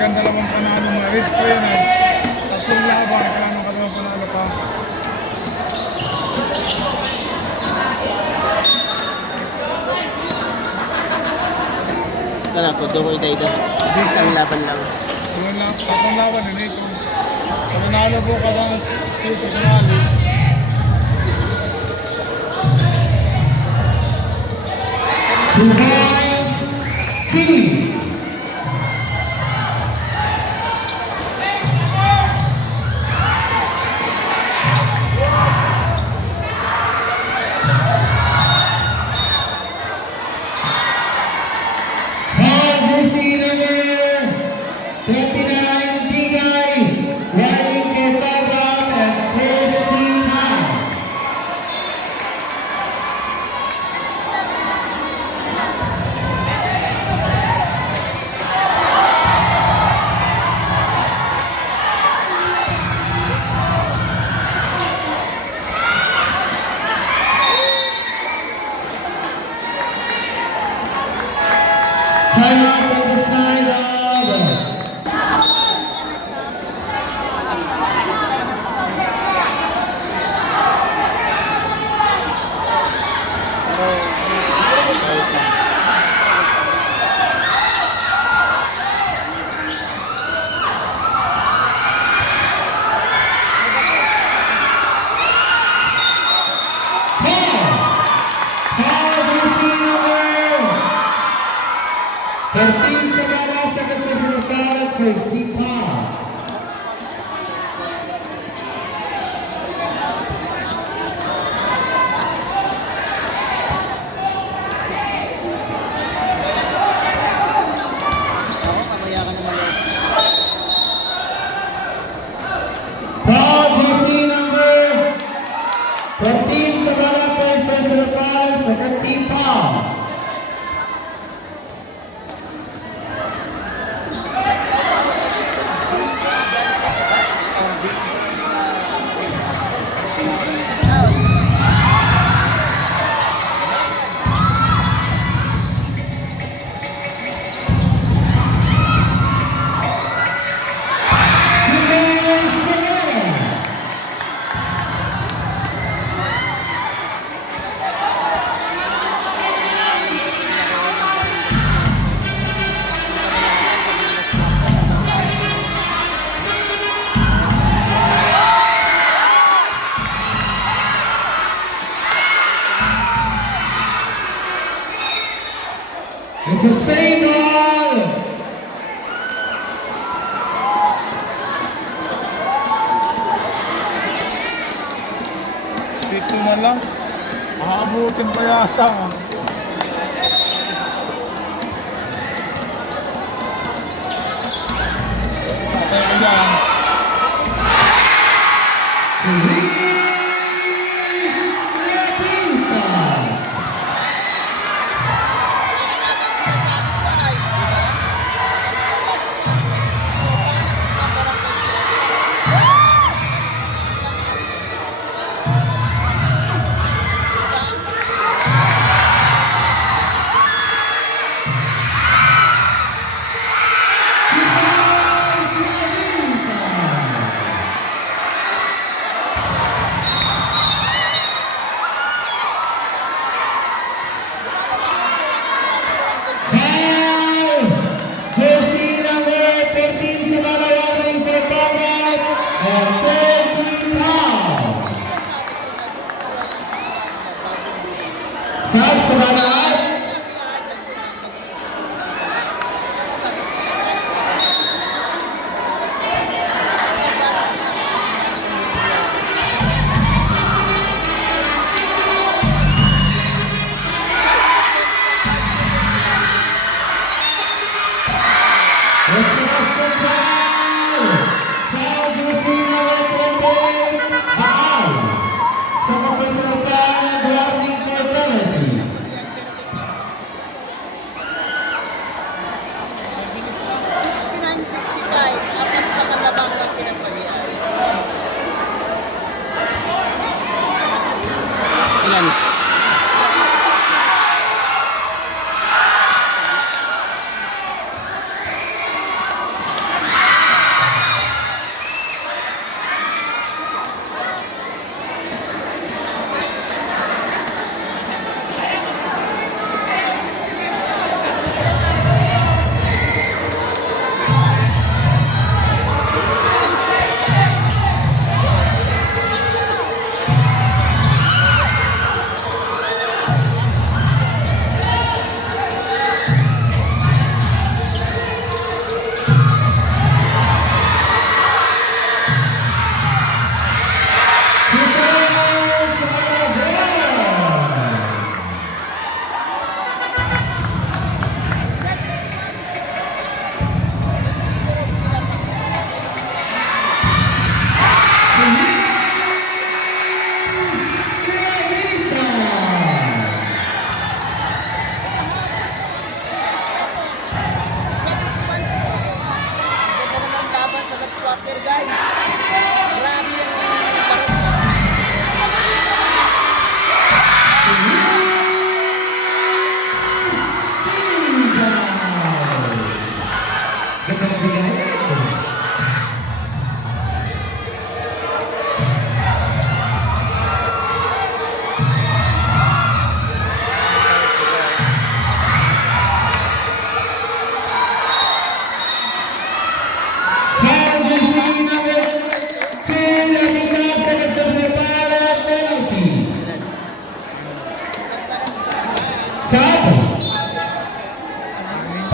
Hanggang dalawang panalo na risk ko yan eh. Tatlong laban, kailangan ka dalawang panalo pa. Ito na po, dukol tayo ito. Isang laban lang. Tatlong laban din ito. Panalo po ka lang sa personali. Survives King. Time out on the side of Pertin segala sangat bersemangat beristighfar. Proud jersey number 13 segala bersemangat sangat timpang. It's the same ball. Dito na lang. Aabutin pa yata. Patay ka dyan. Saat semangat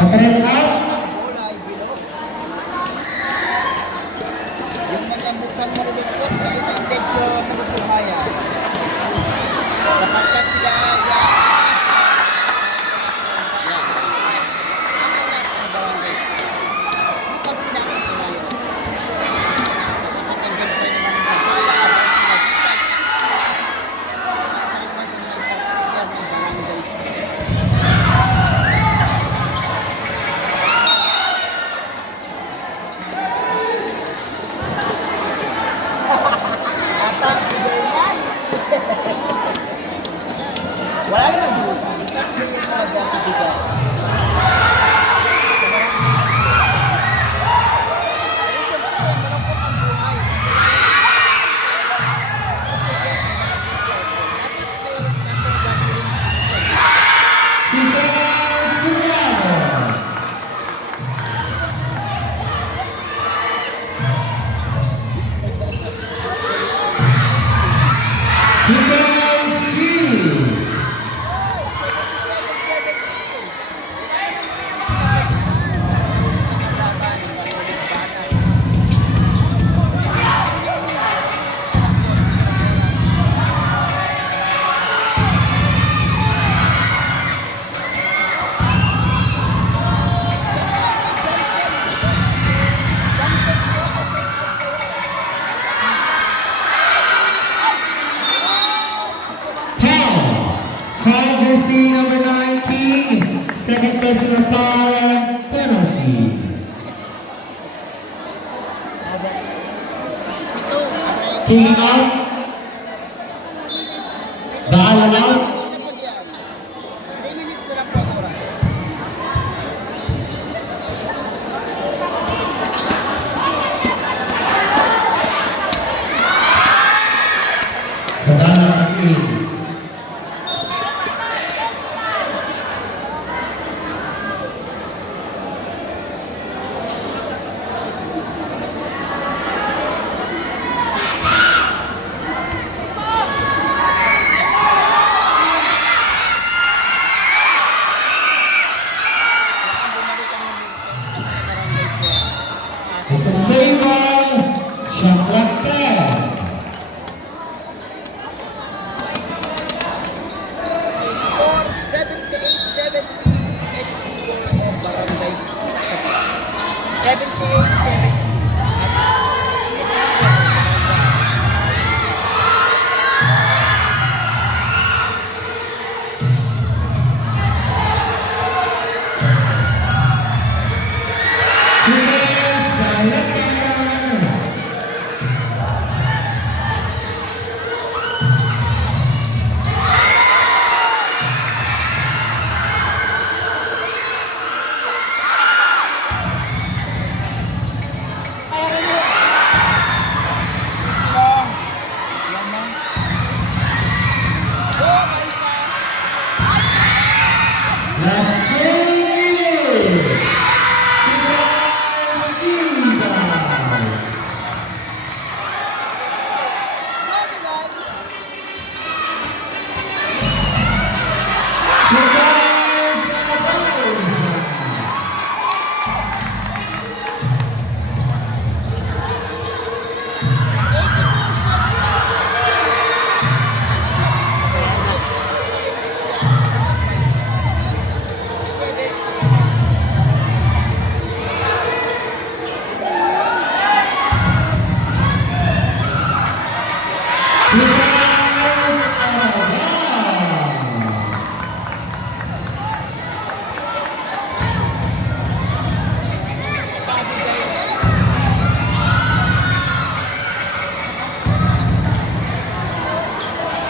Patron out. Bola ay bilog. Yung mga mukhang malulungkot na United ko malubuhayan. Dapat sila wala naman buta. Tatlo yung mga bigay. Defense Ramos. Defense B. Foul jersey number 19, second personal foul, penalty. King out. Baalan out. 3 minutes na lang po ang oras. Baalan King. It's a saver, shot right there. Score 78-70 and Barangay 78-70. Defense director. Last 10 minutes. Defense D. Defense Alonso.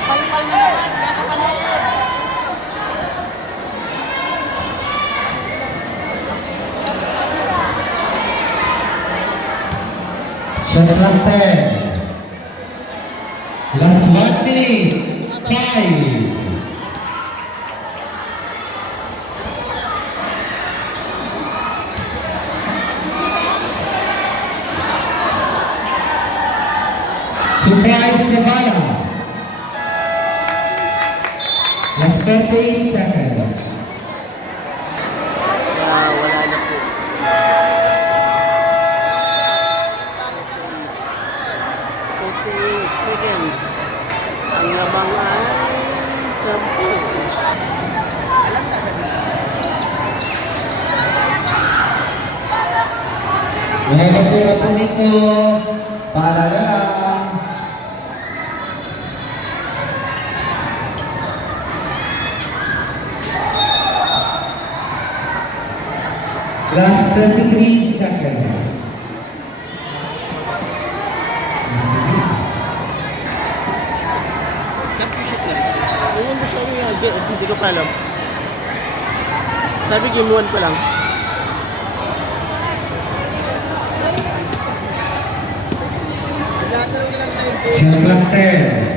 Defense Alabama. Shot clock 10. Last 1 minute. 5. To Bryce Savannah. Last 38 seconds. Wala Mga basura po nito, paalala lang. Last 33 seconds. Ayun ba sabi nga, hindi ko pa alam. Sabi game 1 pa lang. Nagkakaroon ka lang na yung goal. Shot clock 10.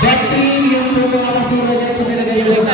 That team, yung mga basura niya ito nilagay yung